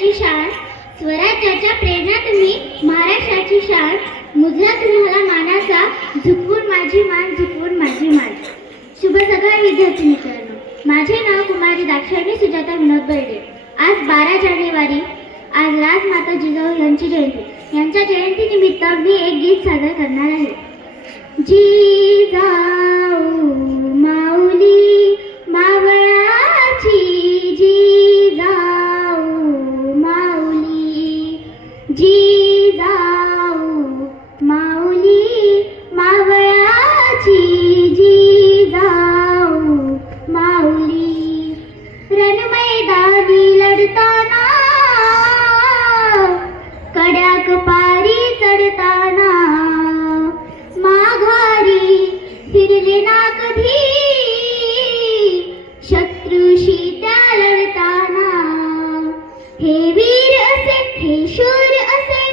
देशाची शान स्वराज्याच्या प्रेरणा तुम्ही महाराष्ट्राची शान मुजरा तुम्हाला मानाचा झुकवून माझी मान झुकवून माझी मान. शुभ सकाळ विद्यार्थी मित्रांनो. माझे नाव कुमारी दाक्षायणी सुजाता विनोद बर्डे. आज बारा जानेवारी आज राजमाता जिजाऊ यांची जयंती. यांच्या जयंतीनिमित्त मी एक गीत सादर करणार आहे. जी जिजाऊ माऊली मावळाची जिजाऊ माऊली रणमैदानी लढताना कड्याक पारी चढताना माघारी फिरले ना कधी शत्रूशी त्या लढताना हे असे हे शूर असे